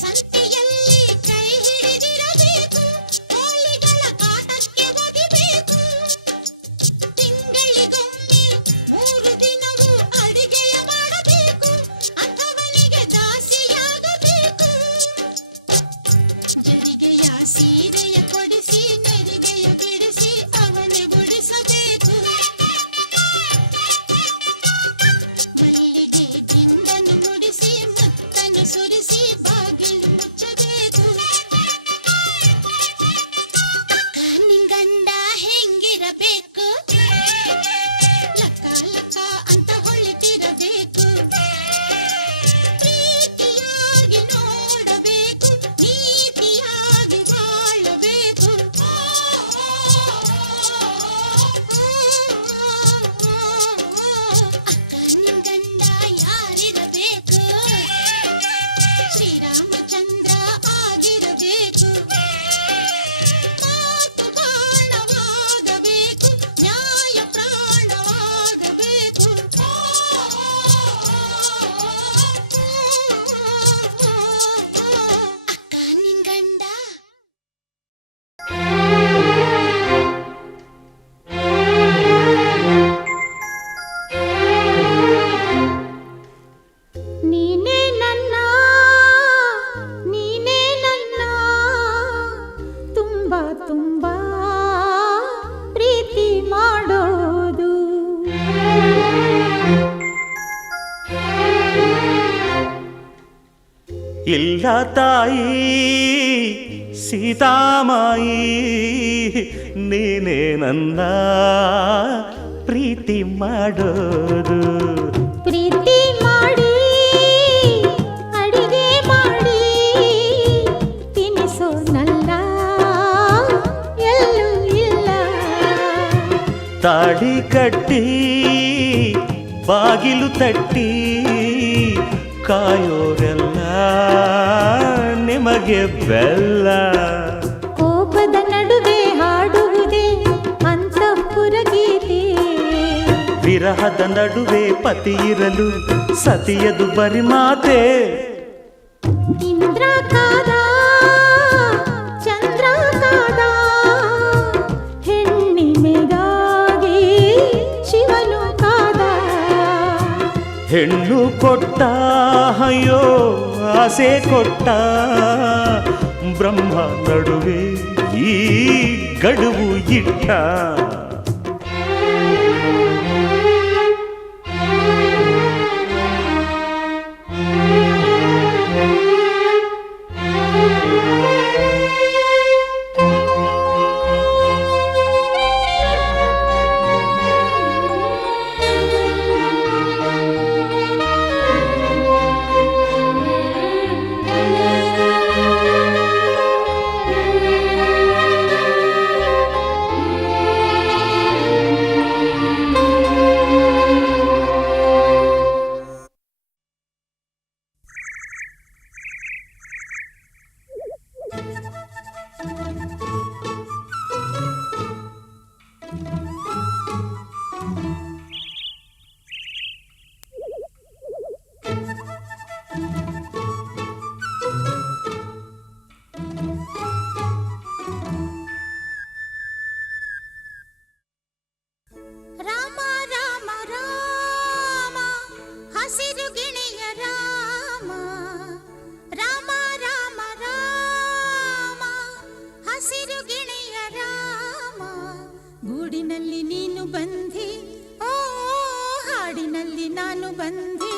ಸಂತೆಯಲ್ಲಿ ಕೈ ಹಿಡಿದಿರಬೇಕು, ಕೋಲಿಗಳ ಕಾಟಕ್ಕೆ ತುಂಬ ಪ್ರೀತಿ ಮಾಡೋದು. ಇಲ್ಲ ತಾಯಿ ಸೀತಾಮಾಯಿ, ನೀನೇ ನನ್ನ ಪ್ರೀತಿ ಮಾಡೋದು. ಪ್ರೀತಿ ಮಾಡಿ ಅಡಿಗೆ ಮಾಡಿ ತಿನಿಸೋನಲ್ಲ ಎಲ್ಲೂ ಇಲ್ಲ. ತಾಳಿ ಕಟ್ಟಿ ಬಾಗಿಲು ತಟ್ಟಿ ಕಾಯೋರೆಲ್ಲ ನಿಮಗೆ ಬೆಲ್ಲ. ಕೋಪದ ನಡುವೆ ಹಾಡುವುದೇ ಅಂತಃಪುರ ಗೀತೆ. ವಿರಹದ ನಡುವೆ ಪತಿ ಇರಲು ಸತಿಯದು ಬರಿ ಮಾತೆ. ಇಂದ್ರ ಕಾದ ಚಂದ್ರ ಕಾದ ಹೆಣ್ಣಿಮೆಗಾಗಿ ಶಿವನು ಕಾದ. ಹೆಣ್ಣು ಕೊಟ್ಟ ಅಯ್ಯೋ ಆಸೆ ಕೊಟ್ಟ ಬ್ರಹ್ಮ ನಡುವೆ ಈ ಗಡುವು ಇಟ್ಟ. ಗೂಡಿನಲ್ಲಿ ನೀನು ಬಂದಿ, ಓ ಹಾಡಿನಲ್ಲಿ ನಾನು ಬಂದಿ.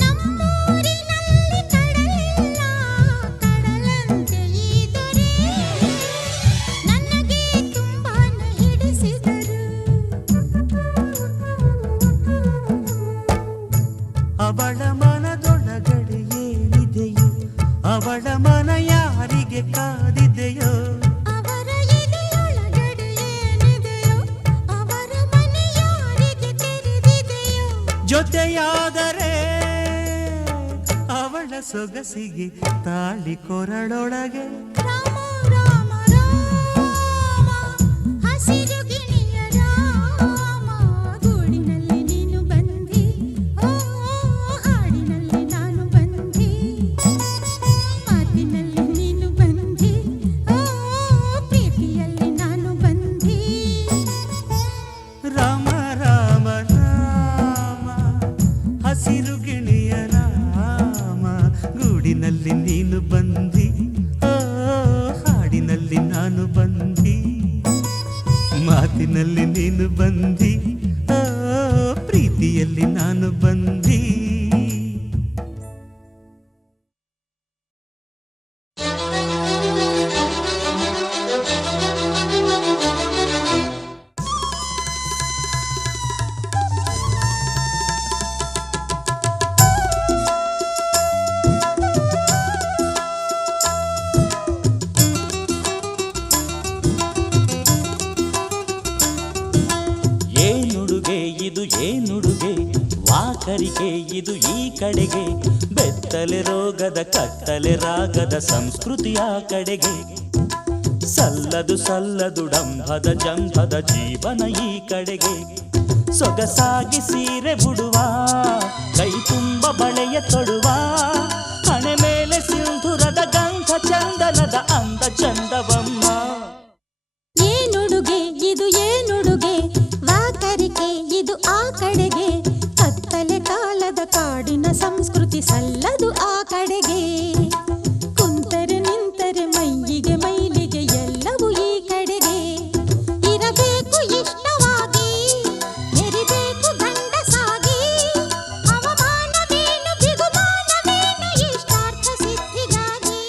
ನಮ್ಮೂರಿನಲ್ಲಿ ಕಡಲಿಲ್ಲ, ಕಡಲಂತೆ ಈ ದೊರೆ ನನಗೆ ತುಂಬಾನ ಹಿಡಿಸಿದರು. ಅವಳ ಮನದೊಳಗಡೆ ಏನಿದೆಯೋ, ಅವಳ ಮನ ಯಾರಿಗೆ ಕಾದಿದೆಯೋ, ಅವರ ಎದೆಯೊಳಗಡೆ ಏನಿದೆಯೋ, ಅವರ ಮನೆ ಯಾರಿಗೆ ತೆರೆದಿದೆಯೋ. ಜೊತೆಯಾದರೆ ಅವಳ ಸೊಗಸಿಗೆ ತಾಳಿ ಕೊರಳೊಳಗೆ ರಾಮ ರಾಮ ರಾಮ ಹಸಿರು ಗಿಣಿಯ ರಾಮ, ಗೂಡಿನಲ್ಲಿ ನೀನು ಬಂದಿ, ಓ ಹಾಡಿನಲ್ಲಿ ನಾನು ಬಂದಿ, ಮಾತಿನಲ್ಲಿ ನೀನು ಬಂದಿ, ಓ ಪ್ರೀತಿಯಲ್ಲಿ ನಾನು ಬಂದಿ. ರಾಮ ರಾಮ ರಾಮ ಹಸಿರು ಗಿಣಿಯ ರಾಮ, ಗೂಡಿನಲ್ಲಿ ನೀನು ಬಂದಿ, ಓ ಹಾಡಿನಲ್ಲಿ ನಾನು ಬಂದಿ, ಮಾತಿನಲ್ಲಿ ನೀನು ಬಂದಿ, ಓ ಪ್ರೀತಿಯಲ್ಲಿ ನಾನು ಬಂದಿ. ಏನುಡುಗೆ ಇದು ಏನುಡುಗೆ, ವಾಕರಿಕೆ ಇದು ಈ ಕಡೆಗೆ, ಬೆತ್ತಲೆ ರೋಗದ ಕತ್ತಲೆ ರಾಗದ ಸಂಸ್ಕೃತಿಯ ಕಡೆಗೆ. ಸಲ್ಲದು ಸಲ್ಲದು ಡಂಭದ ಜಂಭದ ಜೀವನ ಈ ಕಡೆಗೆ. ಸೊಗಸಾಗಿ ಸೀರೆ ಬಿಡುವ, ಕೈ ತುಂಬ ಬಳೆಯ ತೊಡುವ, ಹಣೆ ಮೇಲೆ ಸಿಂಧುರದ ಗಂಧ ಚಂದನದ ಅಂದ ಚಂದವಮ್ಮ. ಏನುಡುಗೆ ಇದು ಏನುಡುಗೆ, ವಾಕರಿಕೆ ಇದು ಆ ಕಡೆಗೆ, ಕತ್ತಲೆ ಕಾಲದ ಕಾಡಿನ ಸಂಸ್ಕೃತಿ ಸಲ್ಲದು ಆ ಕಡೆಗೆ. ಕುಂತರೆ ನಿಂತರೆ ಮೈಯಿಗೆ ಮೈಲಿಗೆ ಎಲ್ಲವೂ ಈ ಕಡೆಗೆ. ಇರಬೇಕು ಇಷ್ಟವಾಗಿ, ಎರಿಬೇಕು ಗಂಡಸಾಗಿ, ಅವಮಾನವೇನು ಬಿಗುಮಾನವೇನು ಇಷ್ಟಾರ್ಥ ಸಿದ್ಧಿಗಾಗಿ.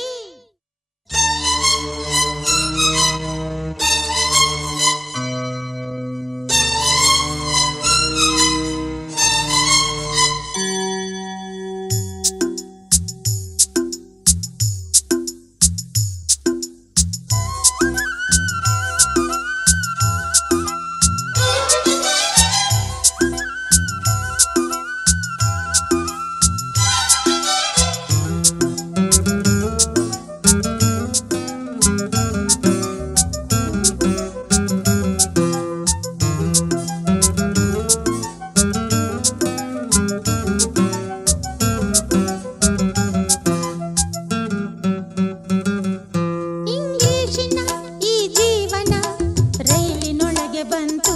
ಇಂಗ್ಲಿಶಿನ ಈ ಜೀವನ ರೈಲಿನೊಳಗೆ ಬಂತು,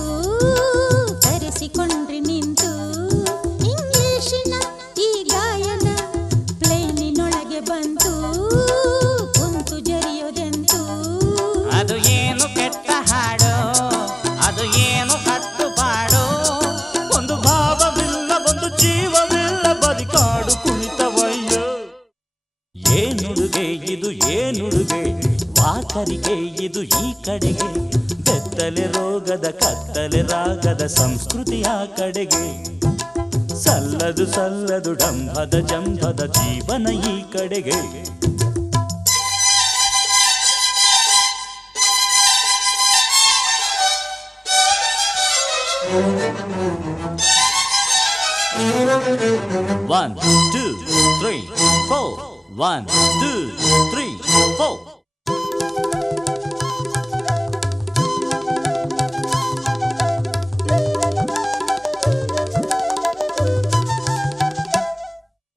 ಕರೆಸಿಕೊಂಡ್ರಿ ನಿಂತು. ಇಂಗ್ಲಿಶಿನ ಈ ಗಾಯನ ಪ್ಲೇನಿನೊಳಗೆ ಬಂತು, ಕುಂತು ಜರಿಯೋದೆಂತು. ಅದು ಏನು ಕೆಟ್ಟ ಹಾಡು, ಅದು ಏನು ಕಟ್ಟು ಪಾಡು, ಒಂದು ಭಾವವಿಲ್ಲ ಒಂದು ಜೀವವಿಲ್ಲ ಬರಿ ಕಾಡು ಕುಣಿತವಯ್ಯ. ಏನುಡುಗೆ ಇದು ಏನುಡುಗೆ, ವಾಕರಿಕೆ ಇದು ಈ ಕಡೆಗೆ, ಬೆತ್ತಲೆ ರೋಗದ ಕತ್ತಲೆ ರಾಗದ ಸಂಸ್ಕೃತಿಯ ಕಡೆಗೆ. ಸಲ್ಲದು ಸಲ್ಲದು ಡಂಭದ ಜಂಭದ ಜೀವನ ಈ ಕಡೆಗೆ. One, two, three, four. 1, 2, 3, 4.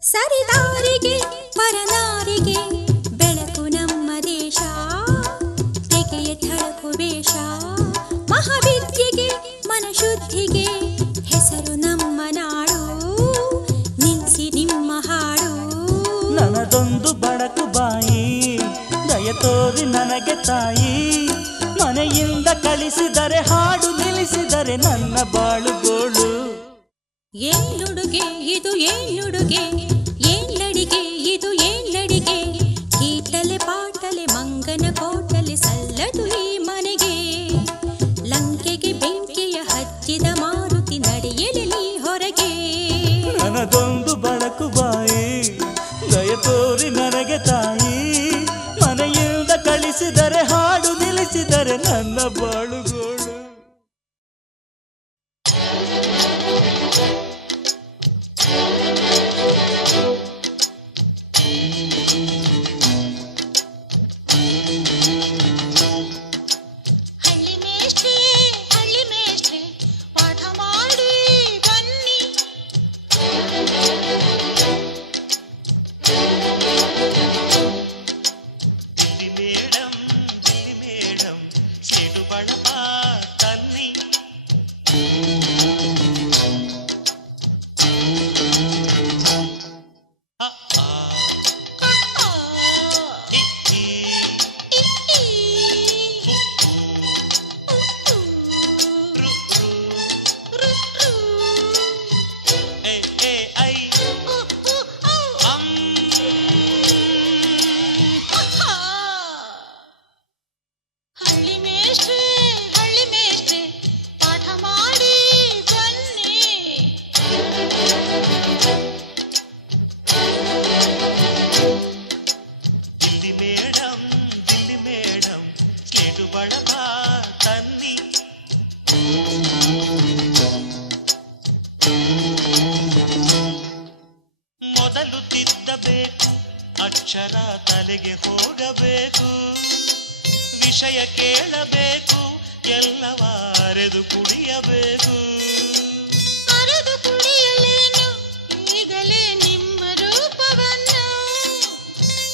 ಸರಿದಾರಿಗೆ ಪರನಾರಿಗೆ ಬೆಳಕು ನಮ್ಮ ದೇಶ, ತೆಗೆಯ ಥಳಕು ವೇಷ, ಮಹಾವಿದ್ಯೆಗೆ ಮನಶುದ್ಧಿಗೆ ಹೆಸರು ನಮ್ಮ ನಾಡು, ನಿಲ್ಲಿಸಿ ನಿಮ್ಮ ಹಾಡು. ನನ್ನದೊಂದು ಬಡಕು ಬಾಯಿ, ದಯ ತೋರಿ ನನಗೆ ತಾಯಿ, ಮನೆಯಿಂದ ಕಳಿಸಿದರೆ ಹಾಡು ನಿಲ್ಲಿಸಿದರೆ ನನ್ನ ಬಾಳುಗೋಳು. ಏನುಡುಗೆ ಇದು ಏನುಡುಗೆ, ಏನ್ನಡಿಗೆ ಇದು ಏನ್ನಡಿಗೆ, ಕೀಟಲೆ ಪಾಟಲೆ ಮಂಗನ ಕೋಟಲೆ ಸಲ್ಲದು ಈ ಮನೆಗೆ. ಲಂಕೆಗೆ ಬೆಂಕಿಯ ಹಚ್ಚಿದ ಮಾರುತಿ ನಡೆಯಲಿ ನೀ ಹೊರಗೆ. ನನದೊಂದು ಬಡಕು ಬಾಯಿ, ದಯ ತೋರಿ ನನಗೆ ತಾಯಿ, ಮನೆಯಿಂದ ಕಳಿಸಿದರೆ ಹಾಡು ನಿಲ್ಲಿಸಿದರೆ ನನ್ನ ಬಾಳುಗೋಳು. ಹಳ್ಳಿ ಮೇಷ್ಟ್ರೆ ಪಾಠ ಮಾಡಿ ಬನ್ನಿ. ದಿಲ್ಲಿ ಮೇಡಂ ಸಿಡು ಬಳಪ ತನ್ನಿ. ಹಳ್ಳಿ ಮೇಷ್ಟ್ರೆ ಪಾಠ ಮಾಡಿ ಬನ್ನಿ. ದಿಲ್ಲಿ ಮೇಡಂ ಸಿಡು ಬಳಪ ತನ್ನಿ. ಮೊದಲು ತಿದ್ದಬೇಕು, ಅಕ್ಷರ ತಲೆಗೆ ಹೋಗಬೇಕು, ವಿಷಯ ಕೇಳಬೇಕು, ಎಲ್ಲವ ಅರೆದು ಕುಡಿಯಬೇಕು. ಅರೆದು ಕುಡಿಯಲೇನು ಈಗಲೇ ನಿಮ್ಮ ರೂಪವನ್ನು,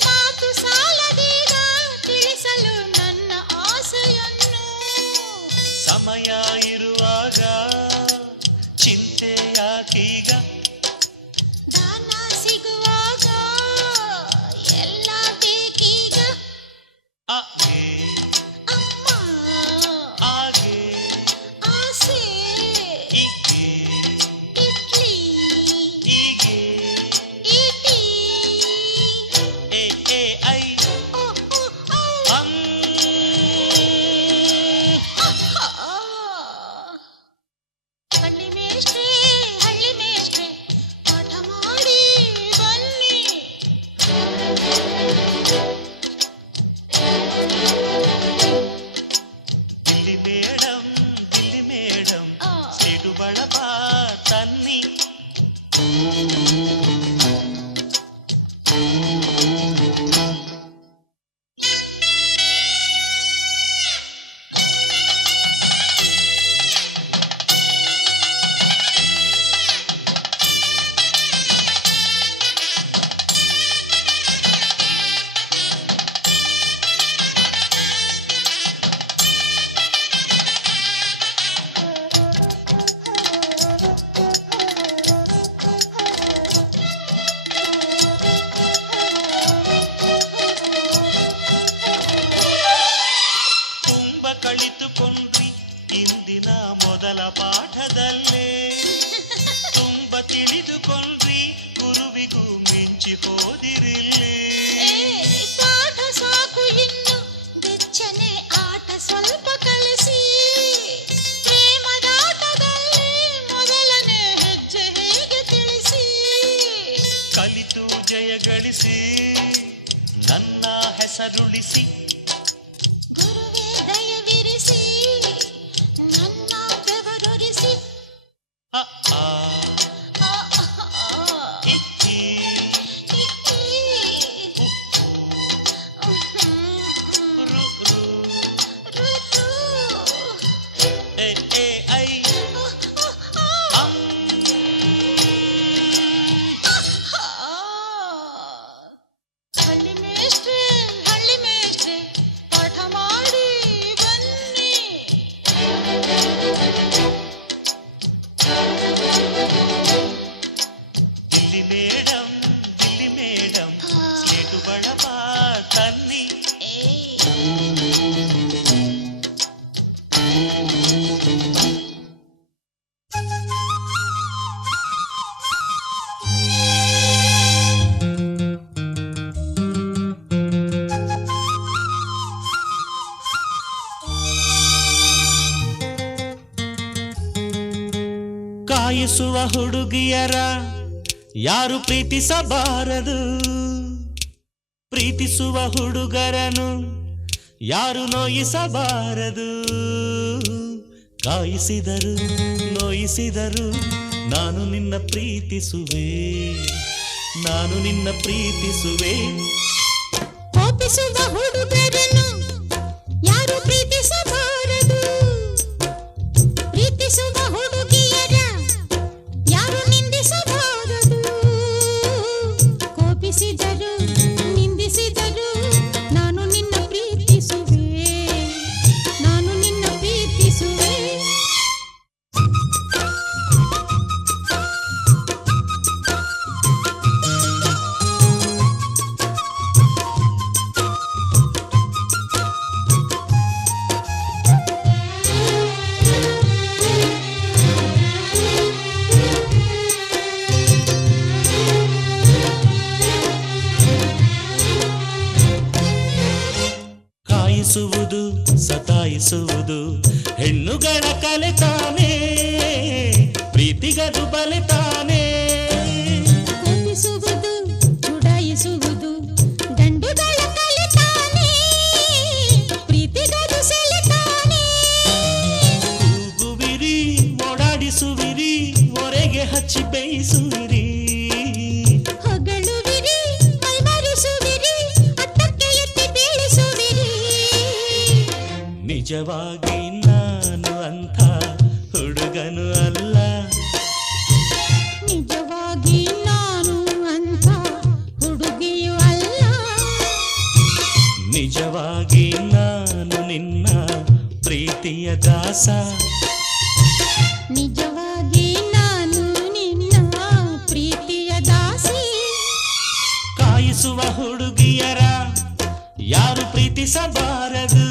ಮಾತು ಸಾಲದೀಗ ತಿಳಿಸಲು ನನ್ನ ಆಸೆಯನ್ನು. ಸಮಯ ಇರುವಾಗ ಚಿಂತೆ ಯಾಕೀಗ, ದಾನ ಸಿಗುವಾಗ ಎಲ್ಲ ಬೇಕೀಗ. ಆಗೆ ಅಮ್ಮ ಆಗೆ ಆಸೆ ಈಗೆ ಇಡ್ಲಿ ಹೀಗೆ ಇಟಿ ಎ ಎ ಐ ಓ ಓ ಓ. ಅಂ. ಹಳ್ಳಿ ಮೇಷ್ಟ್ರೆ ಪಾಠ ಮಾಡಿ ಬನ್ನಿ. ದಿಲ್ಲಿ ಮೇಡಂ ಸಿಡು ಬಳಪ ತನ್ನಿ. ಕಳಿತುಕೊಂಡ್ರಿ ಇಂದಿನ ಮೊದಲ ಪಾಠದಲ್ಲೇ, ತುಂಬ ತಿಳಿದುಕೊಂಡ್ರಿ ಗುರುವಿಗೂ ಮಿಂಚಿ ಹೋದಿರಿಲ್ಲಿ. ಪಾಠ ಸಾಕು ಇನ್ನು ಬೆಚ್ಚನೆ ಆಟ ಸ್ವಲ್ಪ ಕಲಿಸಿ, ಪ್ರೇಮದಾಟದಲ್ಲಿ ಮೊದಲನೇ ಹೆಜ್ಜೆ ಹೇಗೆ ತಿಳಿಸಿ. ಕಲಿತು ಜಯ ಗಳಿಸಿ ನನ್ನ ಹೆಸರುಳಿಸಿ, ಗುರುವೇ ದಯವಿರಿಸಿ ನನ್ನ ಬೆವರೊರಿಸಿ. ಅ ಆ ಆ, ಆ, ಆ. ಇ ಈ ಇ, ಈ. ರು, ರು. ಎ ಎ ಐ ಅಂ. ಹಳ್ಳಿ ಮೇಷ್ಟ್ರೆ ಕಾಯಿಸುವ ಹುಡುಗಿಯರ ಯಾರು ಪ್ರೀತಿಸಬಾರದು, ಪ್ರೀತಿಸುವ ಹುಡುಗರನು ಯಾರು ನೋಯಿಸಬಾರದು. ಕಾಯಿಸಿದರು ನೋಯಿಸಿದರು ನಾನು ನಿನ್ನ ಪ್ರೀತಿಸುವೆ, ನಾನು ನಿನ್ನ ಪ್ರೀತಿಸುವೆ. ಕೋಪಿಸುವ ಹುಡುಗರನ್ನು ಯಾರು ಪ್ರೀತಿಸಬಾರದು, ಪ್ರೀತಿಸುವ ಹುಡುಗಿಯರ ಯಾರು ನಿಂದಿಸಬಾರದು. ಕೋಪಿಸಿದರು ನಿಂದಿಸಿದರು ನಾನು ನಿನ್ನ ಪ್ರೀತಿಸುವೆ, ನಾನು ನಿನ್ನ ಪ್ರೀತಿಸುವೆ. ಕಾಯಿಸುವುದು ಸತಾಯಿಸುವುದು ಹೆಣ್ಣುಗಳ ಕಲೆ ತಾನೇ, ಪ್ರೀತಿಗದು ಬಲೆ ತಾನೇ. ಕೋಪಿಸುವುದು ಚುಡಾಯಿಸುವುದು ಗಂಡುಗಳ ಕಲೆ ತಾನೇ, ಪ್ರೀತಿಗದು ಸೆಲೆ ತಾನೇ. ಕೂಗುವಿರಿ ಓಡಾಡಿಸುವಿರಿ ಹೊರೆಗೆ ಹಚ್ಚಿ ಬೇಯಿಸುವಿರಿ, ಹೊಗಳುವಿರಿ ಮೈಮರೆಸುವಿರಿ ಅತ್ತಕ್ಕೆ ಎತ್ತಿ ಬೀಳಿಸುವಿರಿ. ನಿಜವಾಗಿ ನಾನು ಅಂಥ ಹುಡುಗನು ಅಲ್ಲ, ನಿಜವಾಗಿ ನಾನು ಅಂಥ ಹುಡುಗಿಯೂ ಅಲ್ಲ. ನಿಜವಾಗಿ ನಾನು ನಿನ್ನ ಪ್ರೀತಿಯ ದಾಸ, ನಿಜವಾಗಿ ನಾನು ನಿನ್ನ ಪ್ರೀತಿಯ ದಾಸಿ. ಕಾಯಿಸುವ ಹುಡುಗಿಯರ ಯಾರು ಪ್ರೀತಿಸಬಾರದು,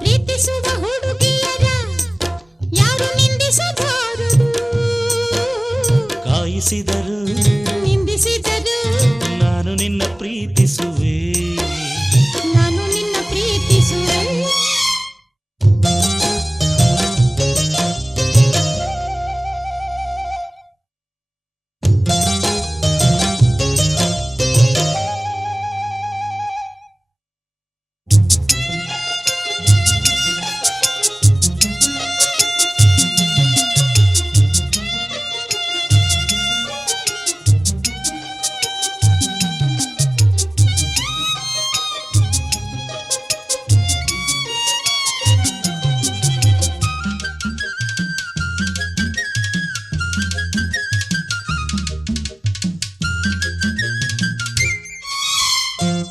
ಪ್ರೀತಿಸುವ ಹುಡುಗಿಯರ ಯಾರು ನಿಂದಿಸಬಾರದು. ಕಾಯಿಸಿದರು ನಿಂದಿಸಿದರು ನಾನು ನಿನ್ನ ಪ್ರೀತಿಸುವೆ, ನಾನು ನಿನ್ನ ಪ್ರೀತಿಸುವೆ.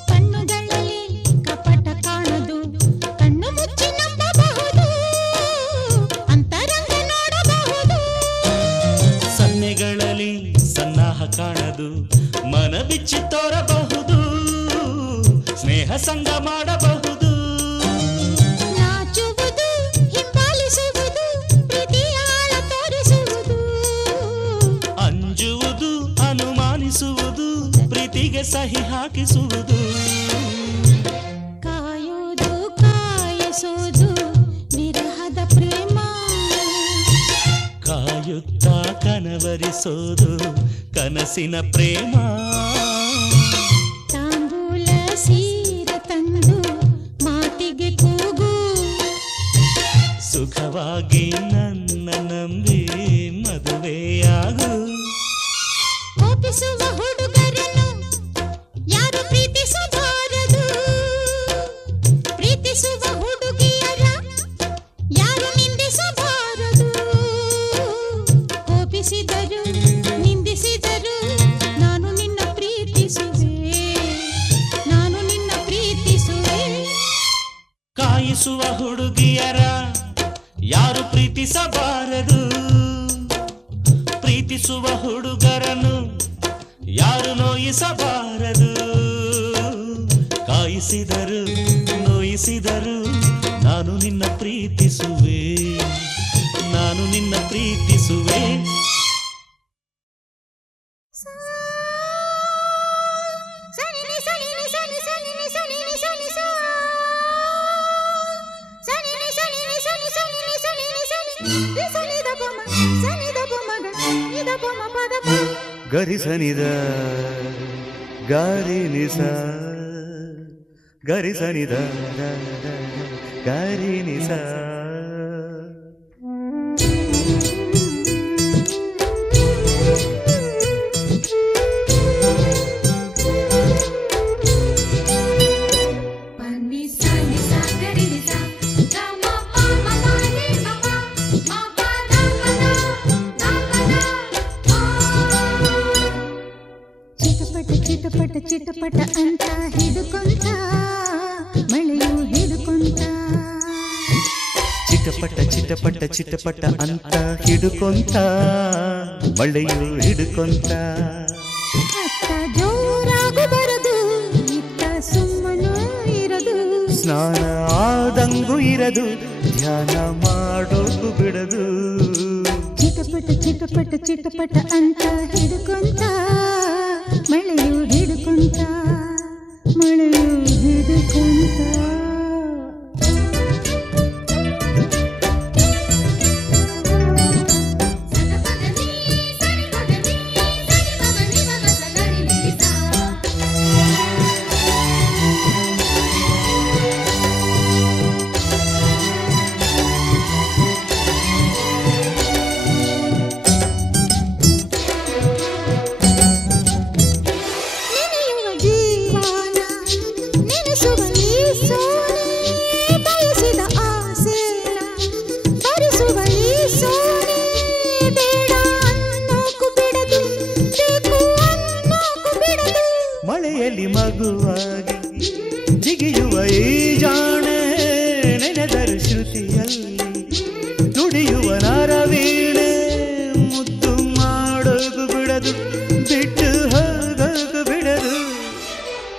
ಕಣ್ಣುಗಳಲ್ಲಿ ಕಪಟ ಕಾಣದು, ಕಣ್ಣು ಮುಚ್ಚಿ ನಂಬಬಹುದು, ಅಂತರಂಗ ನೋಡಬಹುದು. ಸನ್ನೆಗಳಲ್ಲಿ ಸನ್ನಾಹ ಕಾಣದು, ಮನ ಬಿಚ್ಚಿ ತೋರಬಹುದು, ಸ್ನೇಹ ಸಂಗ ಮಾಡಬಹುದು. ನಾಚುವುದು ಹಿಂಬಾಲಿಸುವುದು ಪ್ರೀತಿಯ ಆಳ ತೋರಿಸುವುದು, ಅಂಜುವುದು ಅನುಮಾನಿಸುವುದು ಪ್ರೀತಿಗೆ ಸಹಿ ಹಾಕಿಸುವುದು. ಕಾಯುವುದು ಕಾಯಿಸುವುದು ವಿರಹದ ಪ್ರೇಮ, ಕಾಯುತ್ತಾ ಕನವರಿಸೋದು ಕನಸಿನ ಪ್ರೇಮ. ತಾಂಬೂಲ ಸೀರ ತಂದು ಮಾತಿಗೆ ಕೂಗು, ಸುಖವಾಗಿ ನನ್ನ ನಂಬಿ ಮದುವೆಯಾಗು. ಕೋಪಿಸುವ ಹುಡುಗರನ್ನು ಯಾರು ಪ್ರೀತಿಸಬಾರದು, ಪ್ರೀತಿಸುವ ಹುಡುಗಿಯರ ಯಾರು ನಿಂದಿಸಬಾರದು. ಕೋಪಿಸಿದರು ನಿಂದಿಸಿದರು ನಾನು ನಿನ್ನ ಪ್ರೀತಿಸುವೆ, ನಾನು ನಿನ್ನ ಪ್ರೀತಿಸುವೆ. ಕಾಯಿಸುವ ಹುಡುಗಿಯರ ಯಾರು ಪ್ರೀತಿಸಬಾರದು, ಪ್ರೀತಿಸುವ ಹುಡುಗರನ್ನು ಯಾರು ನೋಯಿಸಬಾರದು. ಕಾಯಿಸಿದರು ನೋಯಿಸಿದರು ನಾನು ನಿನ್ನ ಪ್ರೀತಿಸುವೆ, ನಾನು ನಿನ್ನ ಪ್ರೀತಿಸುವೆ. Sa ಪಮ ಪದ ಗರಿಸನಿದ ಗಾರಿನಿಸ ಗರಿಸನಿದ ಗಾರಿನಿಸ ಚಿಟಪಟ ಚಿಟಪಟ ಅಂತ ಹಿಡುಕೊಂತ ಮಳೆಯು ಹಿಡುಕೊಂತ ಚಿಟಪಟ ಚಿಟಪಟ ಚಿಟಪಟ ಅಂತ ಹಿಡುಕೊಂತ ಮಳೆಯು ಹಿಡುಕೊಂತ ಅತ್ತ ಜೋರಾಗು ಬರದು ಇತ್ತ ಸುಮ್ಮನು ಇರದು ಸ್ನಾನ ಆದಂಗೂ ಇರದು ಧ್ಯಾನ ಮಾಡೋಕು ಬಿಡದು ಚಿಟಪಟ ಚಿಟಪಟ ಚಿಟಪಟ ಅಂತ ಹಿಡುಕೊಂತ ಮಳೆಯು ಹಿಡುಕೊಂತ ಮಳೆಯು ಹಿಡುಕೊಂತ ಮಳೆಯಲ್ಲಿ ಮಗುವಾಗಿ ಜಿಗಿಯುವ ಈ ಜಾಣೆ ನೆನೆದರು ಶ್ರುತಿಯಲ್ಲಿ ನುಡಿಯುವ ನರವೀಣೆ ಮುದ್ದು ಮಾಡೋದು ಬಿಡದು ಬಿಟ್ಟು ಹೋಗೋದು ಬಿಡದು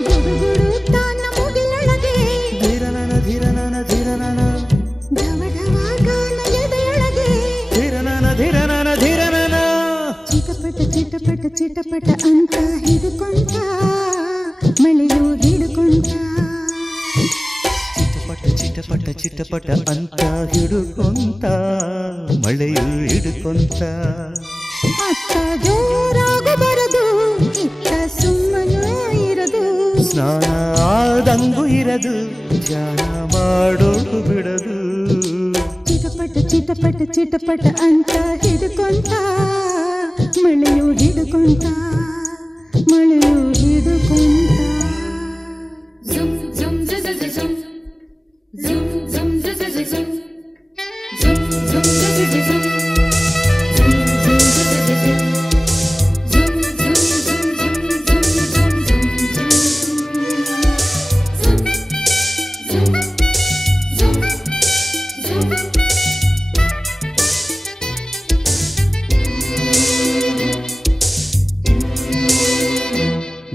ಗುಡುಗುಡು ತಾನ ಮುಗಿಲೊಳಗೆ ಧಿರನನ ಧಿರನನ ಧಿರನನ ಢವ ಢವ ಗಾನ ಎದೆಯೊಳಗೆ ಧಿರನನ ಧಿರನನ ಧಿರನನ ಚಿಟಪಟ ಚಿಟಪಟ ಚಿಟಪಟ ಅಂತ ಹಿಡುಕೊಂತ ಮಳೆಯು ಹಿಡುಕೊಂತ ಚಿಟಪಟ ಚಿಟಪಟ ಚಿಟಪಟ ಅಂತ ಹಿಡುಕೊಂತ ಮಳೆಯು ಹಿಡುಕೊಂತ ಅತ್ತ ಜೋರಾಗು ಬರದು ಇತ್ತ ಸುಮ್ಮನು ಇರದು ಸ್ನಾನ ಆದಂಗೂ ಇರದು ಧ್ಯಾನ ಮಾಡೋಕು ಬಿಡದು ಚಿಟಪಟ ಚಿಟಪಟ ಚಿಟಪಟ ಅಂತ ಹಿಡುಕೊಂತ ಮಳೆಯು ಹಿಡುಕೊಂತ ಮಳೆಯು ಹಿಡುಕೊಂತ Zum zum zum zum zum zum zum zum zum zum zum zum zum zum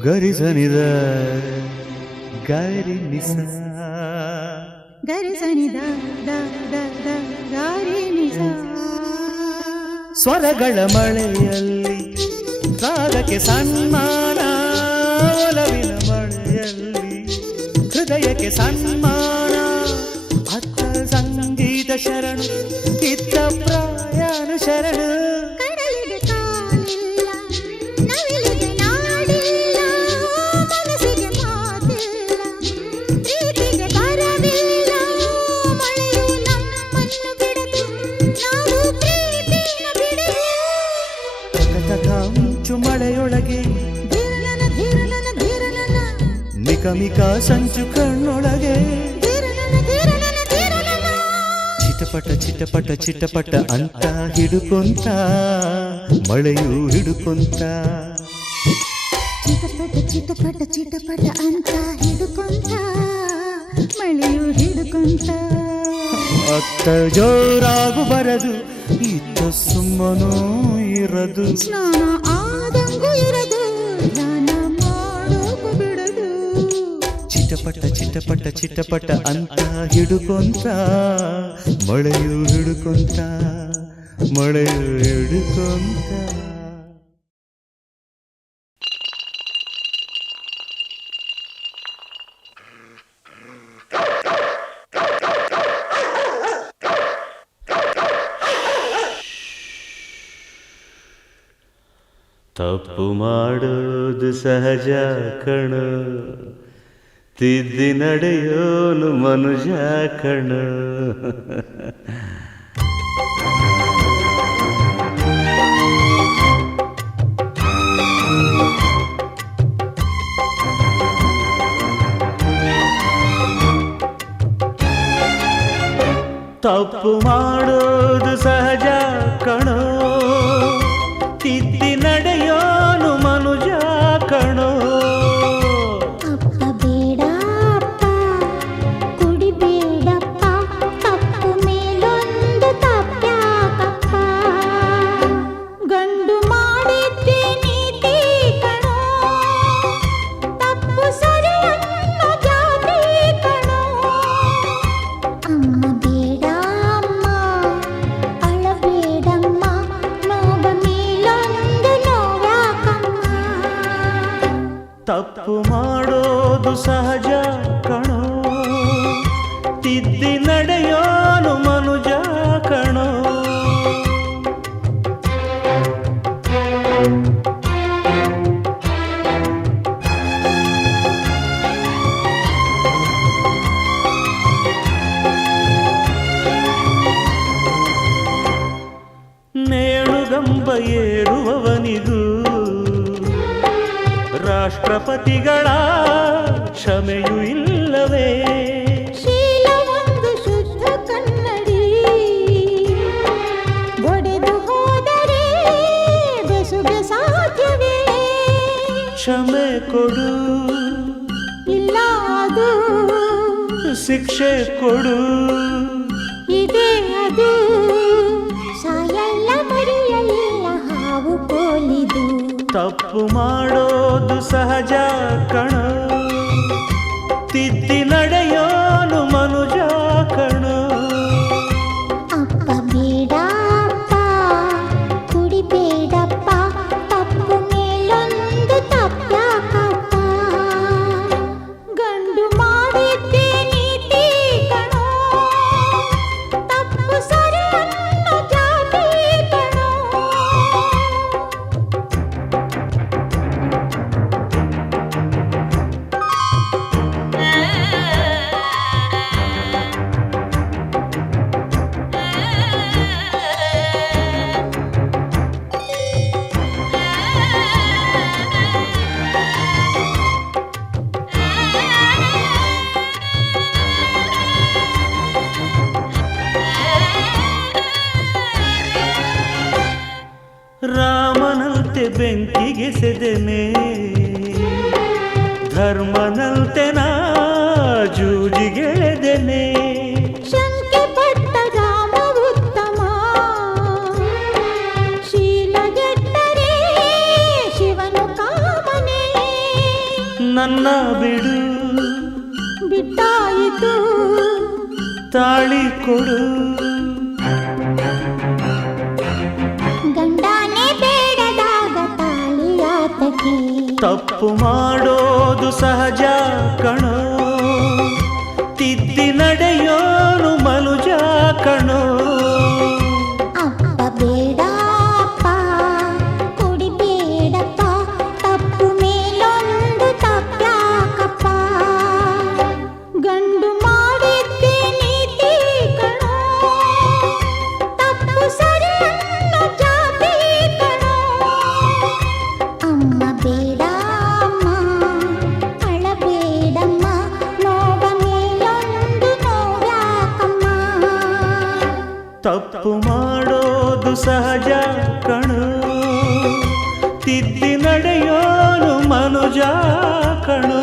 ಗರಿಸನಿದ ಗಾರಿನಿಸ ಗರಿಸನಿದ ದ ದ ದ ಗಾರಿನಿಸ ಸ್ವರಗಳ ಮಳೆಯಲ್ಲಿ ರಾಗಕ್ಕೆ ಸನ್ಮಾನ ಒಲವಿನ ಮಳೆಯಲ್ಲಿ ಹೃದಯಕ್ಕೆ ಸನ್ಮಾನ ಅತ್ತ ಸಂಗೀತ ಶರಣು ಇತ್ತ ಪ್ರಾಯಾಣ ಶರಣು ಕಡಲಿಗೆ ಕಾಲಿಲ್ಲ ನವಿಲಿಗೆ ನಾಡಿಲ್ಲ ಮನಸ್ಸಿಗೆ ಮಾತಿಲ್ಲ ಪ್ರೀತಿಗೆ ಬರವಿಲ್ಲ ಮಳೆಯು ನಮ್ಮನ್ನು ಬಿಡದು ನಾವು ಪ್ರೀತಿನ ಬಿಡದು ತಕ ಮಿಂಚು ಮಳೆಯೊಳಗೆ ಧೀರನನ ಧೀರನನ ಧೀರನನ ಮಿಕ ಸಂಚು ಕಣ್ಣೊಳಗೆ ಧೀರನನ ಧೀರನನ ಧೀರನನ ಚಿಟಪಟ ಚಿಟಪಟ ಚಿಟಪಟ ಅಂತ ಹಿಡುಕೊಂತ ಮಳೆಯು ಹಿಡುಕೊಂತ ಚಿಟಪಟ ಚಿಟಪಟ ಚಿಟಪಟ ಅಂತ ಹಿಡುಕೊಂತ ಮಳೆಯು ಹಿಡುಕೊಂತ ಅತ್ತ ಜೋರಾಗು ಬರದು ಇತ್ತ ಸುಮ್ಮನೂ ಇರದು ಸ್ನಾನ ಆದಂಗೂ ಇರದು ದಾನ ಮಾಡೋಕು ಬಿಡದು ಚಿಟಪಟ ಚಿಟಪಟ ಚಿಟಪಟ ಅಂತ ಹಿಡುಕೊಂತ ಮಳೆಯು ಹಿಡುಕೊಂತ ಮಳೆಯು ಹಿಡುಕೊಂತ ತಪ್ಪು ಮಾಡೋದು ಸಹಜ ಕಣ, ತಿದ್ದಿ ನಡೆಯೋನು ಮನುಜ ಕಣ. ತಪ್ಪು ಮಾಡೋದು ಸಹಜ ಕಣೋ, ತಿದ್ದಿ ನಡೆಯೋನು ಮನುಜ ಕಣೋ. ಅಪ್ಪ ಬೇಡಪ್ಪ ಕುಡಿಬೇಡಪ್ಪ, ತಪ್ಪು ಮೇಲೊಂದು ತಪ್ಪ್ಯಾಕಪ್ಪ. ಗಂಡು ಮಾಡಿದ್ದೆ ನೀತಿ ಕಣೋ, ತಪ್ಪು ಸರಿ ಅನ್ನೋ ಜಾತಿ ಕಣೋ. ಅಮ್ಮ ಬೇಡಮ್ಮ ಅಳಬೇಡಮ್ಮ, ನೋವ ಮೇಲೊಂದು ನೋವ್ಯಾಕಮ್ಮ. ತಪ್ಪು ಮಾಡೋದು ಸಹಜ ಕಣೋ, ತಿದ್ದಿ ನಡೆಯೋನು ಮನುಜ ಕಣೋ. ನೇಣುಗಂಬ ಏರುವವನಿಗೂ ರಾಷ್ಟ್ರಪತಿಗಳ ಕ್ಷಮೆಯೂ ಇಲ್ಲವೇ? ಶೀಲ ಒಂದು ಶುದ್ಧ ಕನ್ನಡಿ, ಒಡೆದು ಹೋದರೆ ಬೆಸುಗೆ ಸಾಧ್ಯವೇ? ಕ್ಷಮೆ ಕೊಡು, ಇಲ್ಲ ಅದು ಶಿಕ್ಷೆ ಕೊಡು, ಇದೇ ಅದು. ಸಾಯಲ್ಲ ಮರೆಯಲ್ಲ ಹಾವು ಕೋಲಿದು. ತಪ್ಪು ಮಾಡೋದು ಸಹಜ ಕಣೋ, ತಿದ್ದಿ ನಡೆಯೋನು ಮನುಜ ಕಣೋ. ಅಪ್ಪ ಬೇಡಪ್ಪ ಕುಡಿಬೇಡಪ್ಪ, ತಪ್ಪು ಮೇಲೊಂದು ತಪ್ಪ್ಯಾಕಪ್ಪ. ಗಂಡು ಮಾಡಿದ್ದೆ ನೀತಿ ಕಣೋ, ತಪ್ಪು ಸರಿ ಅನ್ನೋ ಜಾತಿ ಕಣೋ. ರಾಮನಂತೆ ಬೆಂಕಿಗೆ ಸೆದೆನೆ, ಧರ್ಮನಂತೆ ನಾ ಜೂಜಿಗೆಳೆದೆನೆ. ಶಂಕೆ ಪಟ್ಟ ರಾಮ ಉತ್ತಮ, ಶೀಲಗೆಟ್ಟರೆ ಶಿವನು ಕಾಮನೆ. ನನ್ನ ಬಿಡು, ಬಿಟ್ಟಾಯಿತು ತಾಳಿ ಕೊಡು, ಗಂಡನೇ ಬೇಡದಾಗ ತಾಳಿಯಾತಕ್ಕೆ. ತಪ್ಪು ಮಾಡೋದು ಸಹಜ ಕಣೋ, ತಿದ್ದಿ ನಡೆಯೋನು ಮನುಜ ಕಣೋ. ಅಪ್ಪ ಬೇಡಪ್ಪ ಕುಡಿಬೇಡಪ್ಪ, ತಪ್ಪು ಮೇಲೊಂದು ತಪ್ಪ್ಯಾಕಪ್ಪ. ಗಂಡು ಮಾಡಿದ್ದೆ ನೀತಿ ಕಣೋ, ತಪ್ಪು ಸರಿ ಅನ್ನೋ ಜಾತಿ ಕಣೋ. ಅಮ್ಮ ಬೇಡಮ್ಮ ಅಳಬೇಡಮ್ಮ, ನೋವ ಮೇಲೊಂದು ನೋವ್ಯಾಕಮ್ಮ. ತಪ್ಪು ಮಾಡೋದು ಸಹಜ ಕಣೋ, ತಿದ್ದಿ ನಡೆಯೋನು ಮನುಜ ಕಣೋ.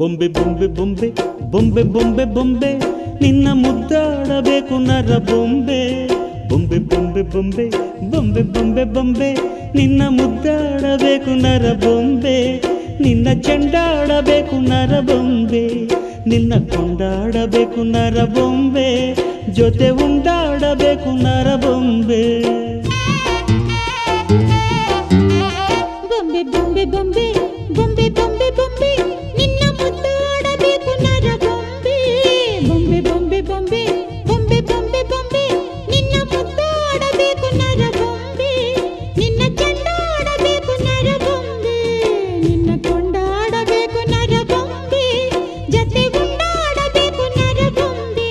ಬೊಂಬೆ ಬೊಂಬೆ ಬೊಂಬೆ ಬೊಂಬೆ ಬೊಂಬೆ ಬೊಂಬೆ, ನಿನ್ನ ಮುದ್ದಾಡಬೇಕು ನರ ಬೊಂಬೆ. ಬೊಂಬೆ ಬೊಂಬೆ ಬೊಂಬೆ ಬೊಂಬೆ ಬೊಂಬೆ ಬೊಂಬೆ, ನಿನ್ನ ಮುದ್ದಾಡಬೇಕು ನರ ಬೊಂಬೆ. ನಿನ್ನ ಚೆಂಡಾಡಬೇಕು ನರಬೊಂಬೆ ನಿನ್ನ ಕೊಂಡಾಡಬೇಕು ನರಬೊಂಬೆ ಜೊತೆ ಉಂಡಾಡಬೇಕು ನರಬೊಂಬೆ ಬೊಂಬೆ ಬೊಂಬೆ ಬೊಂಬೆ ಬೊಂಬೆ ಬೊಂಬೆ ಬೊಂಬೆ ನಿನ್ನ ಮುದ್ದಾಡಬೇಕು ನರಬೊಂಬೆ ಬೊಂಬೆ ಬೊಂಬೆ ಬೊಂಬೆ ಬೊಂಬೆ ಬೊಂಬೆ ಬೊಂಬೆ ನಿನ್ನ ಮುದ್ದಾಡಬೇಕು ನರಬೊಂಬೆ ನಿನ್ನ ಚೆಂಡಾಡಬೇಕು ನರಬೊಂಬೆ ನಿನ್ನ ಕೊಂಡಾಡಬೇಕು ನರಬೊಂಬೆ ಜೊತೆ ಉಂಡಾಡಬೇಕು ನರಬೊಂಬೆ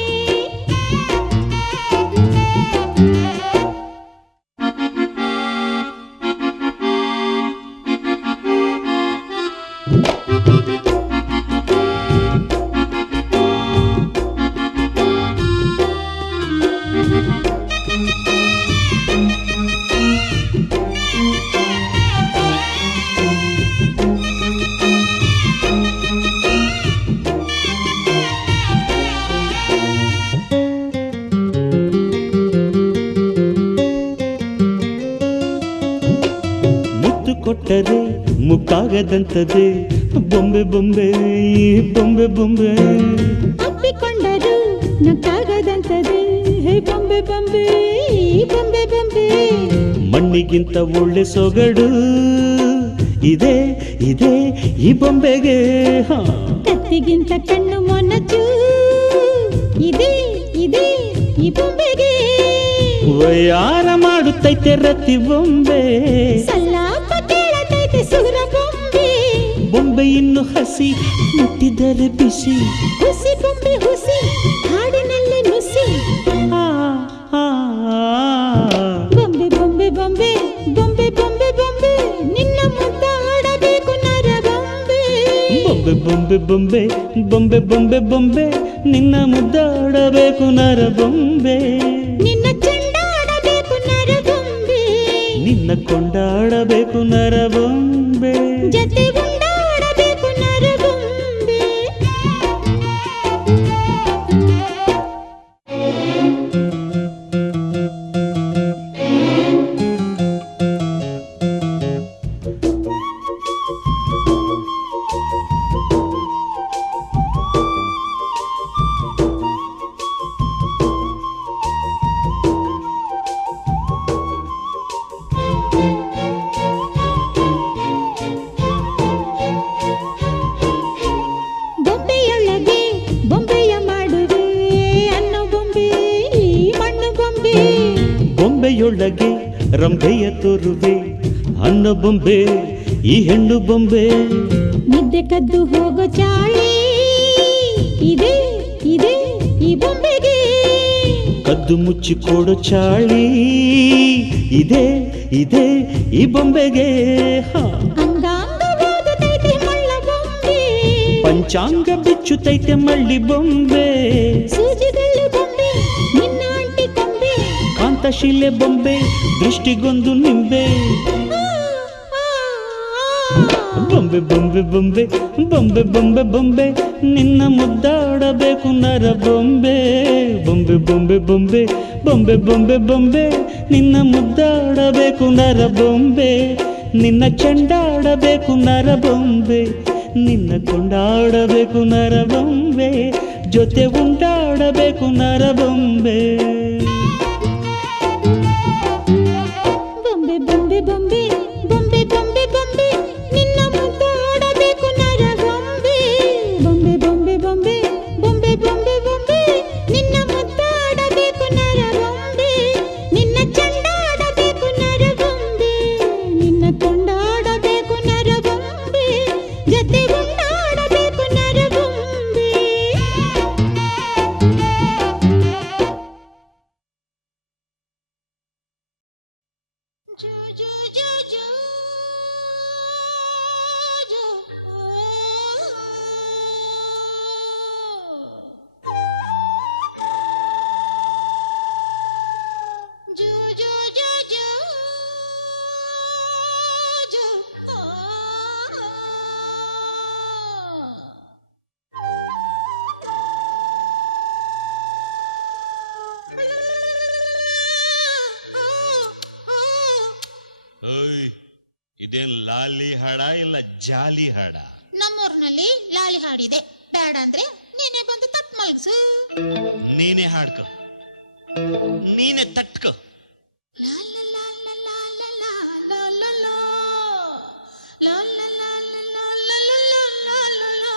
ಮುತ್ತು ಕೊಟ್ಟರೆ ಮುಕ್ಕಾಗದಂತದೆ ಬೊಂಬೆ ಬೊಂಬೆ ಬೊಂಬೆ ಬೊಂಬೆ ಅಪ್ಪಿಕೊಂಡರು ನಕ್ಕಾಗದಂತದೆ ಹೇ ಬೊಂಬೆ ಬೊಂಬೆ ಬೊಂಬೆ ಬೊಂಬೆ ಮಣ್ಣಿಗಿಂತ ಒಳ್ಳೆ ಸೊಗಡು ಇದೆ ಇದೆ ಈ ಬೊಂಬೆಗೆ ಹಾ. ಕತ್ತಿಗಿಂತ ಕಣ್ಣು ಮೊನಚು ಇದೆ ಇದೆ ಈ ಬೊಂಬೆಗೆ ವಯ್ಯಾರ ಮಾಡುತ್ತೈತೆ ರತಿ ಬೊಂಬೆ ಸಲ್ಲಾಪ ಕೇಳತೈತೆ ಸುರ ಬೊಂಬೆ ಬೊಂಬೆ ಇನ್ನು ಹಸಿ ಮುಟ್ಟಿದರೆ ಬಿಸಿ ಹುಸಿ ಬೊಂಬೆ ಹುಸಿ ಹಾಡಿನಲ್ಲಿ ನುಸಿ ಆ, ಆ, ಆ. ಬೊಂಬೆ ಬೊಂಬೆ ಬೊಂಬೆ ಬೊಂಬೆ ಬೊಂಬೆ ಬೊಂಬೆ ನಿನ್ನ ಮುದ್ದಾಡಬೇಕು ನರ ಬೊಂಬೆ ಬೊಂಬೆ ಬೊಂಬೆ ಬೊಂಬೆ ಬೊಂಬೆ ಬೊಂಬೆ ನಿನ್ನ ಮುದ್ದಾಡಬೇಕು ನರ ಬೊಂಬೆ ನಿನ್ನ ಚೆಂಡಾಡಬೇಕು ನರ ಬೊಂಬೆ ನಿನ್ನ ಕೊಂಡಾಡಬೇಕು ನರ ಬೊಂಬೆ ಜತೆ ಉಂಡಾಡಬೇಕು ನರ ಬೊಂಬೆ ಬೊಂಬೆಯೊಳಗೆ ಬೊಂಬೆಯ ಮಾಡುವೆ ಅನ್ನೋ ಬೊಂಬೆ ಈ ಮಣ್ಣು ಬೊಂಬೆ ಬೊಂಬೆಯೊಳಗೆ ರಂಭೆಯ ತೋರುವೆ ಅನ್ನ ಬೊಂಬೆ ಈ ಹೆಣ್ಣು ಬೊಂಬೆ ನಿದ್ದೆ ಕದ್ದು ಹೋಗೋ ಚಾಳಿ ಇದೆ ಇದೆ ಈ ಬೊಂಬೆಗೆ ಕದ್ದು ಮುಚ್ಚಿಕೊಡೋ ಚಾಳಿ ಇದೆ ಇದೆ ಈ ಬೊಂಬೆಗೆ ಹಾ. ಅಂಗಾಂಗ ಓದುತ್ತೈತೆ ಮಳ್ಳ ಬೊಂಬೆ ಪಂಚಾಂಗ ಬಿಚ್ಚುತ್ತೈತೆ ಮಳ್ಳಿ ಬೊಂಬೆ ಸೂಜಿಗಲ್ಲು ಬೊಂಬೆ ನಿನ್ನ ಅಂಟಿ ಕೊಂಬೆ ಕಾಂತಶಿಲೆ ಬೊಂಬೆ ದೃಷ್ಟಿಗೊಂದು ನಿಂಬೆ ಬೊಂಬೆ ಬೊಂಬೆ ಬೊಂಬೆ ಬೊಂಬೆ ಬೊಂಬೆ ಬೊಂಬೆ ನಿನ್ನ ಮುದ್ದಾಡಬೇಕು ನರ ಬೊಂಬೆ ಬೊಂಬೆ ಬೊಂಬೆ ಬೊಂಬೆ ಬೊಂಬೆ ಬೊಂಬೆ ಬೊಂಬೆ ನಿನ್ನ ಮುದ್ದಾಡಬೇಕು ನರ ಬೊಂಬೆ ನಿನ್ನ ಚೆಂಡಾಡಬೇಕು ನರ ಬೊಂಬೆ ನಿನ್ನ ಕೊಂಡಾಡಬೇಕು ನರ ಬೊಂಬೆ ಜೊತೆ ಉಂಟಾಡಬೇಕು ನರ ಬೊಂಬೆ ಬೊಂಬೆ ಬೊಂಬೆ ಬೊಂಬೆ ಬೊಂಬೆ ಬೊಂಬೆ ಬೊಂಬೆ ನಿನ್ನ ಮುದ್ದಾಡಬೇಕು ನರ ಬೊಂಬೆ ಬೊಂಬೆ ಬೊಂಬೆ ಬೊಂಬೆ ಬೊಂಬೆ ಬೊಂಬೆ ಬೊಂಬೆ ನಿನ್ನ ಮುದ್ದಾಡಬೇಕು ನರ ಬೊಂಬೆ ನಿನ್ನ ಚೆಂಡಾಡಬೇಕು ನರ ಬೊಂಬೆ ನಿನ್ನ ಕೊಂಡಾಡಬೇಕು ನರ ಬೊಂಬೆ ಜೊತೆ ಉಂಡಾಡಬೇಕು ನರ ಬೊಂಬೆ ಜೋ ಜೋ ಜೋ ಜೋ ಜೋ ಜೋ ಜೋ ಜೋ ಜೋ ಜೋ ಓಯ್ ಇದೇನ್ ಲಾಲಿ ಹಾಡ ಇಲ್ಲ ಜಾಲಿ ಹಾಡ? ನಮ್ಮೂರ್ನಲ್ಲಿ ಲಾಲಿ ಹಾಡಿದೆ, ಬೇಡ ಅಂದ್ರೆ ನೀನೇ ಬಂದು ತಟ್ ಮಲ್ಗ್ಸು. ನೀನೇ ಹಾಡ್ಕೊ, ನೀನೇ ತಟ್ಕೊ. ಲಾ ಲಾ ಲಾ ಲಾ ಲಾ ಲಾ ಲಾ ಲಾ ಲಾ ಲಾ ಲಾ ಲಾ ಲಾ ಲಾ ಲಾ ಲಾ ಲಾ ಲಾ.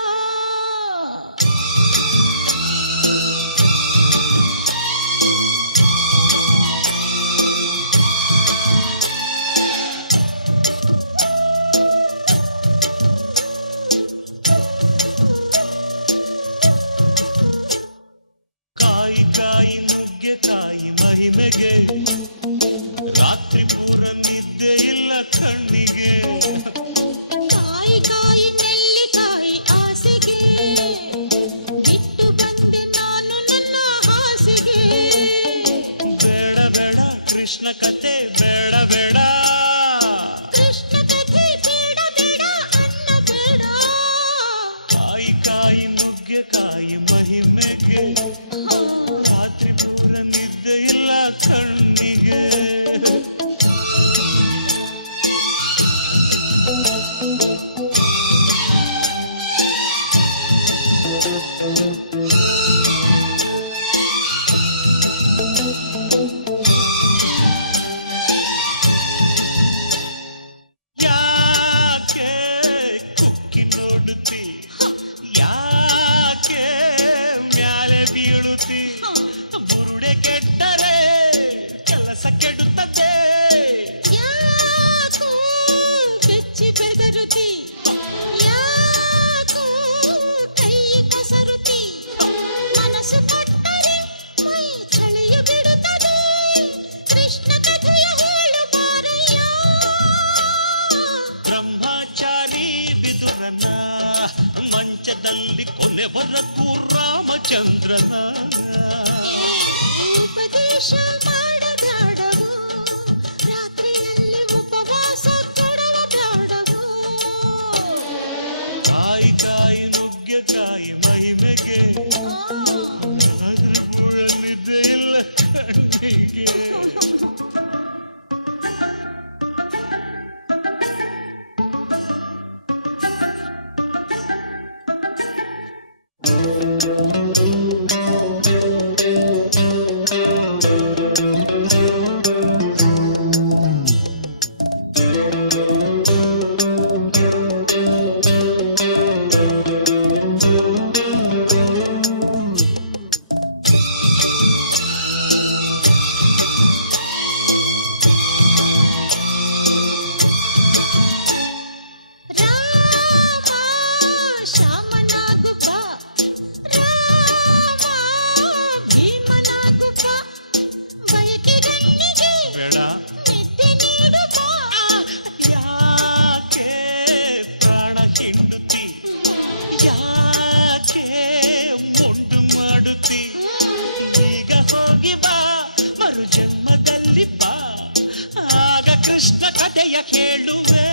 ಕಾಯಿ ಕಾಯಿ ನುಗ್ಗೆಕಾಯಿ ಮಹಿಮೆಗೆ ರಾತ್ರಿ ಪೂರ ನಿದ್ದೆ ಇಲ್ಲ ಕಣ್ಣಿಗೆ. ಕಾಯಿ ಕಾಯಿ ನೆಲ್ಲಿಕಾಯಿ ಆಸೆಗೆ ಬಿಟ್ಟು ಬಂದೆ ನಾನು ನನ್ನ ಹಾಸಿಗೆ. ಬೇಡ ಬೇಡ ಕೃಷ್ಣ ಕತೆ ಬೇಡ ಬೇಡ, ಕೃಷ್ಣ ಕಥೆ ಬೇಡ ಬೇಡ ಅನ್ನ ಬೇಡ. ಕಾಯಿ ಕಾಯಿ ನುಗ್ಗೆಕಾಯಿ ಮಹಿಮೆಗೆ ರಾತ್ರಿ ಪೂರ ನಿದ್ದೆ ಇಲ್ಲ ಕಣ್ಣಿಗೆ. ಯಾಕೆ ಕುಕ್ಕಿ ನೋಡುತ್ತಿ, ಯಾಕೆ ಮ್ಯಾಲೆ ಬೀಳುತ್ತಿ, ಬುರುಡೆ ಕೆಟ್ಟರೆ ಕೆಲಸ ಕೆಡುತ್ತದೆ. ಯಾಕೋ ಬೆಚ್ಚಿ ಬೆದರುತಿ, ಯಾಕೋ ಕೈ ಕಸರುತಿ, ಮನಸ್ಸು ಕೊಟ್ಟರೆ ಮೈ ಚಳಿಯ ಬಿಡುತ್ತದೆ. ಕೃಷ್ಣ ಕಥೆಯ ಹೇಳು ಬಾರಯ್ಯ. ಬ್ರಹ್ಮಚಾರಿ ಬಿದುರನ ಮಂಚದಲ್ಲಿ ಕೊನೆ ಬರಕು ರಾಮಚಂದ್ರನ. ಉಪದೇಶ ಮಾಡದಾಡವು, ರಾತ್ರಿಯಲ್ಲಿ ಉಪವಾಸ ಕೊಡುವ ಬ್ಯಾಡವು. ಕಾಯಿ ಕಾಯಿ ನುಗ್ಗೆಕಾಯಿ ಮಹಿಮೆಗೆ ಅದ್ರ ಕೂಡ ನಿದ್ದೆ ಇಲ್ಲ ಕಣ್ಣಿಗೆ. ರಾಮ ಶ್ಯಾಮನಾಗು ಬಾ, ರಾಮ ಭೀಮನಾಗು ಬಾ, ಬಯಕೆ ಗಣ್ಣಿಗೆ ಬೇಡ ನಿದ್ದೆ ನೀಡು ಬಾ. ಯಾಕೆ ಪ್ರಾಣ ಹಿಂಡುತ್ತಿ, ಯಾಕೆ ಮೊಂಡು ಮಾಡುತ್ತಿ, ಈಗ ಹೋಗಿ ಬಾ ಮರು ಜನ್ಮದಲ್ಲಿ ಬಾ, ಆಗ ಕೃಷ್ಣ ಕಥೆಯ ಕೇಳುವೆ.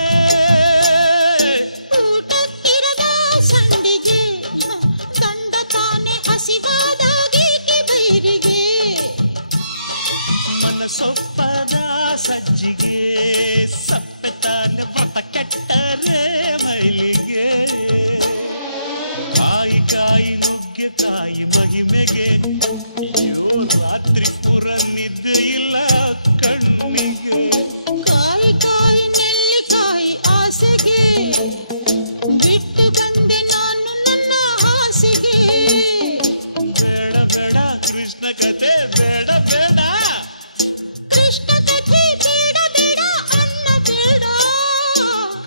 ಊಟಕ್ಕಿರದ ಸಂಡಿಗೆ ದಂಡ ತಾನೆ ಹಸಿವಾದಾಗೇಕೆ ಬೈರಿಗೆ. ಮನಸೊಪ್ಪದ ಸಜ್ಜಿಗೆ ಸಪ್ಪೆ ತಾನೆ ವ್ರತ ಕೆಟ್ಟರೆ ಮೈಲಿಗೆ. ಕಾಯಿ ಕಾಯಿ ನುಗ್ಗೆಕಾಯಿ ಮಹಿಮೆಗೆ ಅಯ್ಯೋ ರಾತ್ರಿ ಪೂರ ನಿದ್ದೆ ಇಲ್ಲ ಕಣ್ಣಿಗೆ. ಕಾಯಿ ಕಾಯಿ ನೆಲ್ಲಿಕಾಯಿ ಆಸೆಗೆ ಬಿಟ್ಟು ಬಂದೆ ನಾನು ನನ್ನ ಹಾಸಿಗೆ. ಬೇಡ ಬೇಡ ಕೃಷ್ಣ ಕತೆ ಬೇಡ ಬೇಡ, ಕೃಷ್ಣ ಕಥೆ ಬೇಡ ಬೇಡ ಅನ್ನ ಬೇಡ.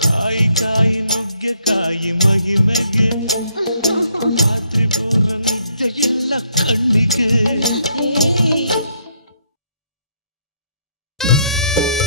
ಕಾಯಿ ಕಾಯಿ ನುಗ್ಗೆಕಾಯಿ ಮಹಿಮೆಗೆ ರಾತ್ರಿ ಪೂರ ನಿದ್ದೆ ಇಲ್ಲ ಕಣ್ಣಿಗೆ. ಏ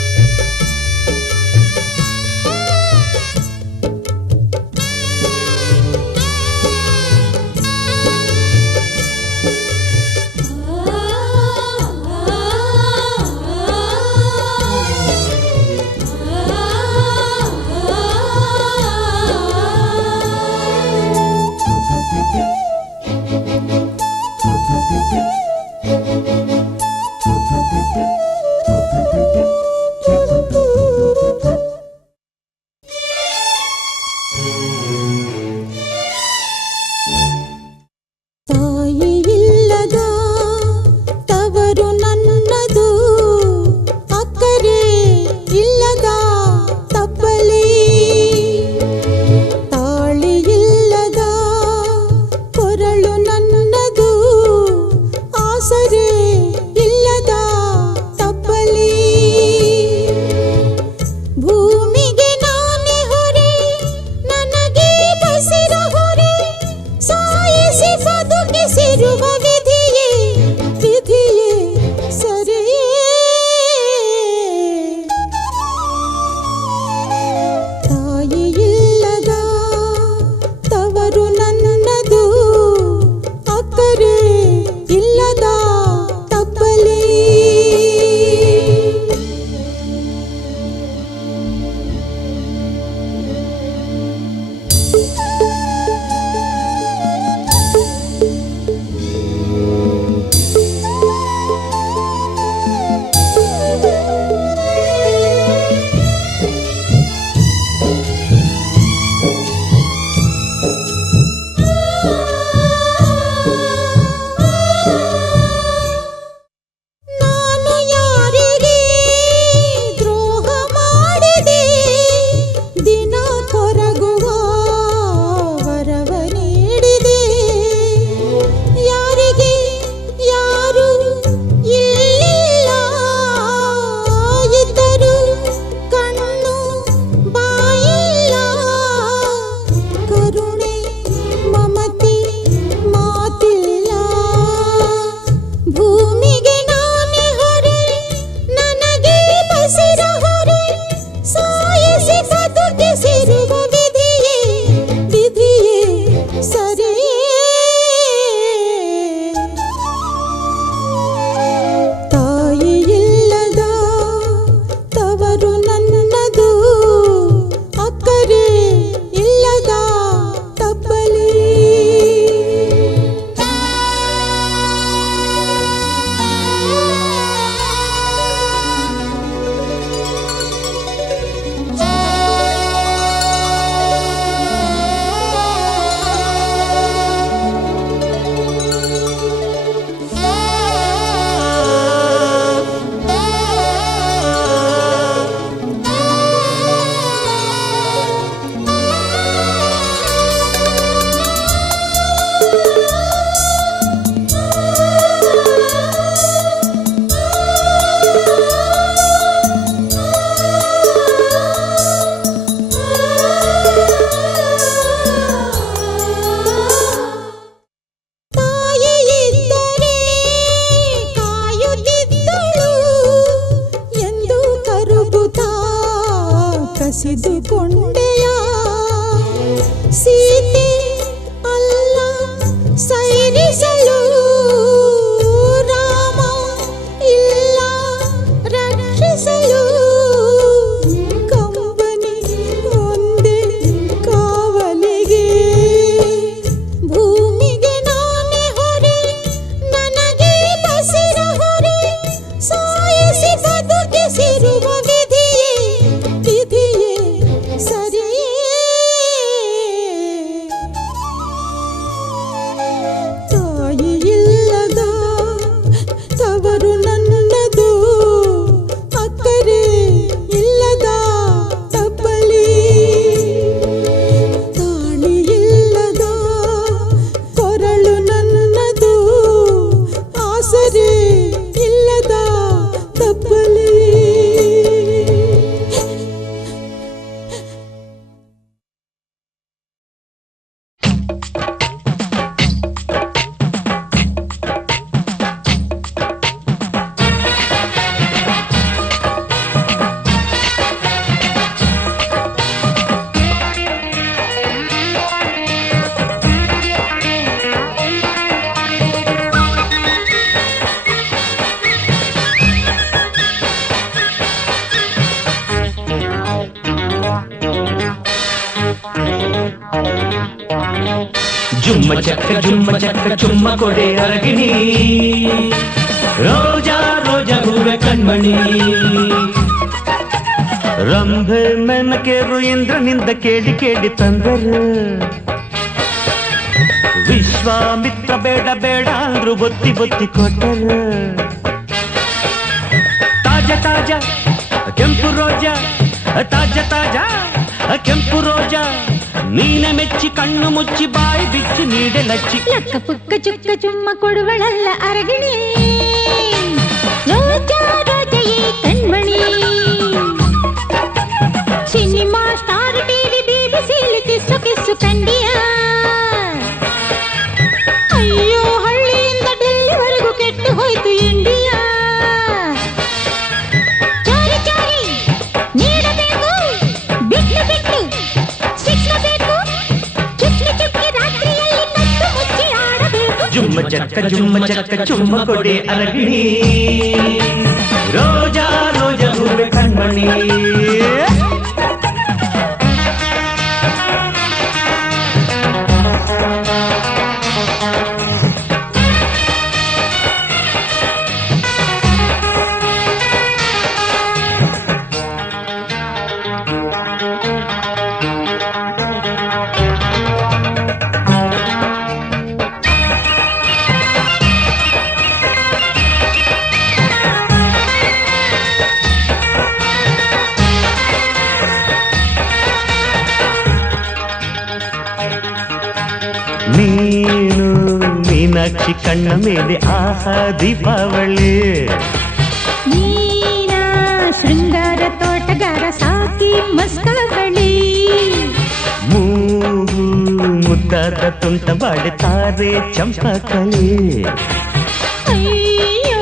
ಕಸಿದುಕೊಂಡೆಯ ಸೀತೆ ಅಲ್ಲ ಸೈರಿಸಲು ರಾಮ ಇಲ್ಲ ರಕ್ಷಿಸಲು ಕಂಬನಿ ಒಂದೇ ಕಾವಲಿಗೆ ಭೂಮಿಗೆ ನಾನೇ ಹೊರೆ ನನಗೆ ಬಸಿರ ಹೊರೆ ಸಾಯಿಸಿ ಬದುಕಿಸಿರುವ ವಿಧಿಯೇ ವಿಧಿಯೇ ಸರಿಯೇ ತಾಯಿ ಇಲ್ಲದ ತವರು ನನ್ನದು ಅಕ್ಕರೆ ಇಲ್ಲದ ತಬ್ಬಲಿ ತಾಳಿ ಇಲ್ಲದ ಕೊರಳು ನನ್ನದು ಆಸರೆ ಇಲ್ಲದ ತಬ್ಬಲಿ ಜುಮ್ಮ ಚಕ್ಕ ಚುಮ್ಮ ಕೊಡೆ ಅರಗಿಣಿ ರೋಜಾ ರೋಜಾ ಹೂವೆ ಕಣ್ಮಣಿ ರಂಭೆ ಮೆನಕೆರು ಇಂದ್ರನಿಂದ ಕೇಳಿ ಕೇಳಿ ತಂದರು ವಿಶ್ವಾಮಿತ್ರ ಬೇಡ ಬೇಡ ಅಂದ್ರು ಬೊತ್ತಿ ಬೊತ್ತಿ ಕೊಟ್ಟರು ತಾಜಾ ತಾಜಾ ಕೆಂಪು ರೋಜಾ ತಾಜಾ ತಾಜಾ ಕೆಂಪು ರೋಜಾ ನೀನೆ ಮೆಚ್ಚಿ ಕಣ್ಣು ಮುಚ್ಚಿ ಬಾಯಿ ಬಿಚ್ಚಿ ನೀಡೆ ಲಚ್ಚಿ ಲಕ್ಕ ಪುಕ್ಕ ಚುಕ್ಕ ಚುಮ್ಮ ಕೊಡುವಳಲ್ಲ ಅರಗಿಣಿ ರೋಜಾ ರೋಜೆಯೇ ಕಣ್ಮಣಿ ಸಿನಿಮಾ ಸ್ಟಾರ್ ಟಿವಿ ಬಿಬಿಸಿಲಿ ಕಿಸ್ಸು ಕಿಸ್ಸು ಕಂಡಿಯ ಅಯ್ಯೋ ಹಳ್ಳಿಯಿಂದ ಡೆಲ್ಲಿವರೆಗೂ ಕೆಟ್ಟು ಹೋಯ್ತು ಇಂಡಿಯಾ ಚಾರಿ ಚಾರಿ ನೀಡಬೇಕು ಬಿಟ್ಟು ಬಿಟ್ಟು ಶಿಕ್ಷಬೇಕು ಚುಕ್ಕಿ ಚುಕ್ಕಿ ರಾತ್ರಿಯಲ್ಲಿ ಕತ್ತು ಮುಚ್ಚಿ ಆಡಬೇಕು ಜುಮ್ಮ ಚಕ್ಕ ಚುಮ್ಮ ಕೊಡೆ ಅರಗಿಣಿ ರೋಜಾ ರೋಜಾ ಹೂವೆ ಕಣ್ಮಣಿ ನೀನು ಮೀನಾಕ್ಷಿ ಕಣ್ಣ ಮೇಲೆ ಆಹಾ ದೀಪಾವಳಿ ನೀನ ಶೃಂಗಾರ ತೋಟಗಾರ ಸಾಕಿ ಮಸ್ಕಾವಳಿ ಮೂಗು ಮುದ್ದಾದ ತುಂಟ ಬಾಡುತ್ತಾರೆ ಚಂಪಕಲಿ ಅಯ್ಯೋ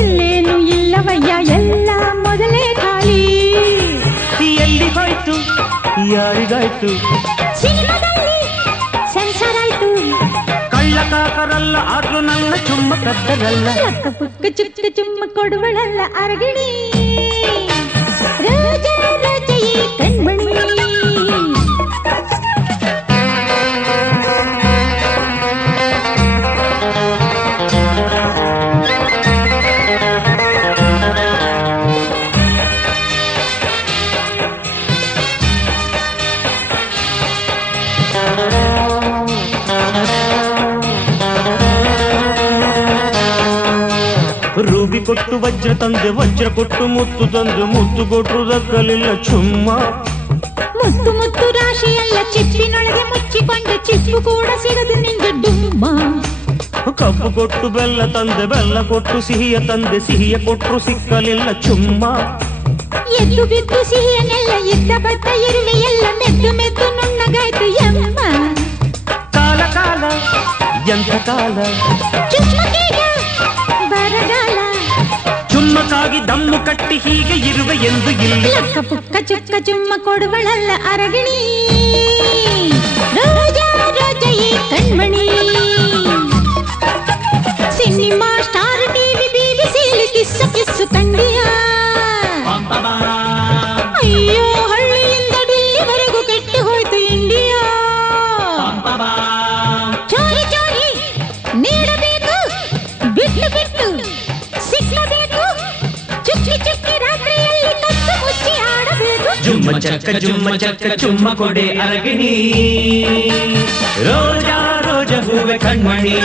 ಇಲ್ಲೇನು ಇಲ್ಲವಯ್ಯ ಎಲ್ಲ ಮೊದಲೇ ಖಾಲಿ ಎಲ್ಲಿ ಹೋಯ್ತು ಯಾರಿಗಾಯ್ತು ಸಿನಿಮಾದಲ್ಲಿ ಸೆನ್ಸರ್ ಆಯ್ತು ಕಳ್ಳ ಕಾಕರಲ್ಲ ಆದ್ರೂ ನನ್ನ ಚುಮ್ಮ ಕದ್ದರಲ್ಲ ಲಕ್ಕ ಪುಕ್ಕ ಚುಕ್ಕ ಚುಮ್ಮ ಕೊಡುವಳಲ್ಲ ಅರಗಿಣಿ ರೋಜಾ ರೋಜೆಯೇ ಕಣ್ಮಣಿ ರೂಬಿ ಕೊಟ್ಟು ವಜ್ರ ತಂದೆ ವಜ್ರ ಕೊಟ್ಟು ಮುತ್ತು ತಂದೆ ಮುತ್ತು ಕೊಟ್ಟು ದಕ್ಕಲಿಲ್ಲ ಚುಮ್ಮ ಮುತ್ತು ಮುತ್ತು ರಾಶಿಯಲ್ಲ ಚಿಪ್ಪಿನೊಳಗೆ ಮುಚ್ಚಿಕೊಂಡ ಚಿಪ್ಪು ಕೂಡ ಸಿಗದು ನಿಂಗೆ ಡುಮ್ಮ ಕಬ್ಬು ಕೊಟ್ಟು ಬೆಲ್ಲ ತಂದೆ ಬೆಲ್ಲ ಕೊಟ್ಟು ಸಿಹಿಯ ತಂದೆ ಸಿಹಿಯ ಕೊಟ್ಟರು ಸಿಕ್ಕಲಿಲ್ಲ ಚುಮ್ಮ ಎದ್ದು ಬಿದ್ದು ಸಿಹಿಯನ್ನೆಲ್ಲ ಇದ್ದ ಬದ್ದ ಇರುವೆ ಎಲ್ಲ ಮೆದ್ದು ಮೆದ್ದು ನುಣ್ಣಗಾಯ್ತು ಯಮ್ಮ ಕಾಲ ಕಾಲ ಎಂಥ ಕಾಲ ಚುಮ್ಮಕೀಗ ಬರಗಾಲ ಚುಮ್ಮ ಚುಮ್ಮಕ್ಕಾಗಿ ದಮ್ಮು ಕಟ್ಟಿ ಹೀಗೆ ಇರುವೆ ಎಂದು ಇಲ್ಲಿ ಲಕ್ಕ ಪುಕ್ಕ ಚುಕ್ಕ ಚುಮ್ಮ ಕೊಡುವಳಲ್ಲ ಅರಗಿಣಿ ರೋಜಾ ರೋಜಾ ಈ ಕಣ್ಮಣಿ ಸಿನಿಮಾ ಸ್ಟಾರ್ ಟಿವಿ ಬಿಬಿಸಿಲಿ ಕಿಸ್ಸು ಕಿಸ್ಸು ಕಂಡಿಯ ಅಯ್ಯೋ ಹಳ್ಳಿಯಿಂದ ಡಿಲ್ಲಿವರೆಗೂ ಕೆಟ್ಟು ಹೋಯ್ತು ಇಂಡಿಯಾ ಚೋರಿ ಚೋರಿ ನೀಡಬೇಕು ಬಿಟ್ಟು ಬಿಟ್ಟು ಸಿಕ್ಕಬೇಕು ಚುಕ್ಕಿ ಚುಕ್ಕಿ ರಾತ್ರಿಯಲ್ಲಿ ಕತ್ತು ಮುಚ್ಚಿ ಆಡಬೇಕು ಜುಮ್ಮ ಚಕ್ಕ ಚುಮ್ಮ ಕೊಡೆ ಅರಗಿಣಿ ರೋಜಾ ರೋಜಾ ಹೂವೆ ಕಣ್ಮಣಿ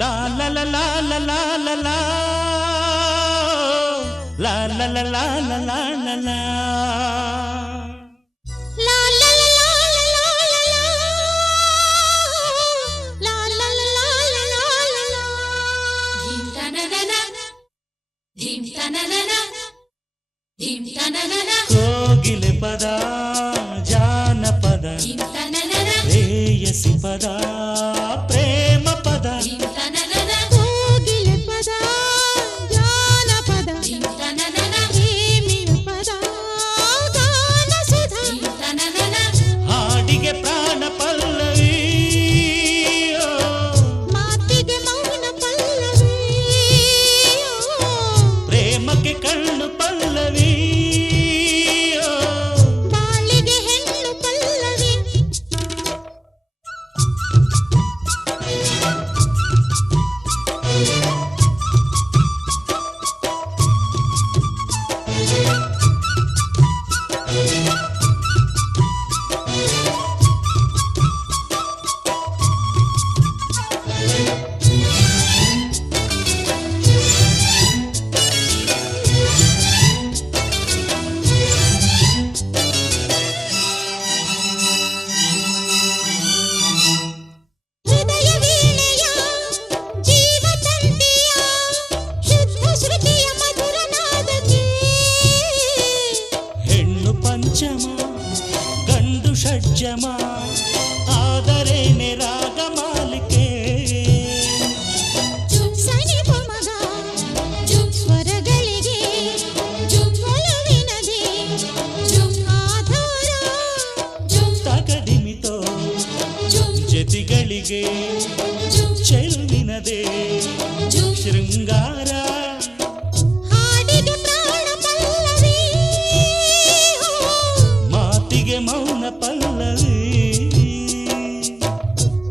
ಲಾ ಲಾ ಲಾ ಲಾ ಲಾ ಲಾ ಲಾ ಲಾ ಲಾ ಲಾ ಲಾ ಲಾ ಲಾ ಲಾ ಲಾ ಲಾ. ಕೋಗಿಲೆ ಪದ ಜಾನಪದ ರೇಯಸಿ ಪದ ಪ್ರೇಮ ಪದ ಕೋಗಿಲೆ ಪದ ಜಾನಪದ ಪ್ರೇಮಿಯ ಪದ ಗಾನ ಸುಧಾ ಹಾಡಿಗೆ ಪ್ರಾಣ ಪಲ್ಲವಿ ಮಾತಿಗೆ ಮೌನ ಪಲ್ಲವಿ ಪ್ರೇಮಕ್ಕೆ ಕಣ್ಣು ಪಲ್ಲವಿ ಬಾಳಿಗೆ ಹೆಣ್ಣು ಪಲ್ಲವಿ ಹೃದಯ ವೀಣೆಯ ಜೀವತಂತಿಯ ಶುದ್ಧ ಶ್ರುತಿಯ ಮಧುರ ನಾದಕ್ಕೆ ಹೆಣ್ಣು ಪಂಚಮ ಗಂಡು ಷಡ್ಜಮ ಆದರೇನೆ ರಾಗ ಮಾಲಿಕೆ ಸನಿ ಪಮಗ ಸ್ವರಗಳಿಗೆ ಒಲವಿನದೆ ಆಧಾರ ತಗಡಿಮಿತೋ ಜತಿಗಳಿಗೆ ಚೆಲುವಿನದೇ ಶೃಂಗಾರ ಹಾಡಿಗೆ ಪ್ರಾಣ ಪಲ್ಲವಿ ಮಾತಿಗೆ ಮೌನ ಪಲ್ಲವಿ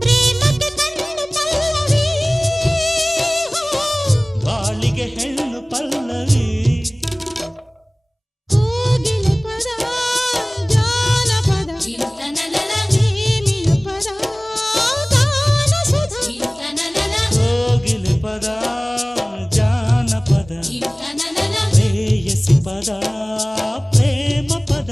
ಪ್ರೇಮಕ್ಕೆ ಕಣ್ಣು ಪಲ್ಲವಿ ಬಾಳಿಗೆ ಹೆಣ್ಣು ಪಲ್ಲವಿ ಕೋಗಿಲೆ ಪದ ಜಾನಪದ ಪ್ರೇಮಿಯ ಪದ ಗಾನ ಸುಧಾ ಕೋಗಿಲೆ ಪದ ಜಾನಪದ ರೇಯಸಿ ಪದ ಪ್ರೇಮ ಪದ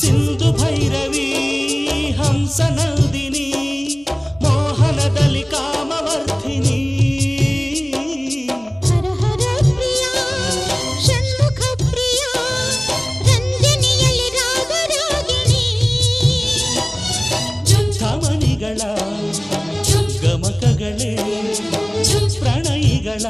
ಸಿಂಧು ಭೈರವಿ ಹಂಸ ನಂದಿನಿ ಮೋಹನದಲ್ಲಿ ಕಾಮವರ್ಧಿನಿ ಹರ ಹರ ಪ್ರಿಯ ಷಣ್ಮುಖ ಪ್ರಿಯ ರಂಜನಿಯಲ್ಲಿ ರಾಗರಾಗಿಣಿ ಧಮನಿಗಳ ಗಮಕಗಳೇ ಪ್ರಣಯಿಗಳ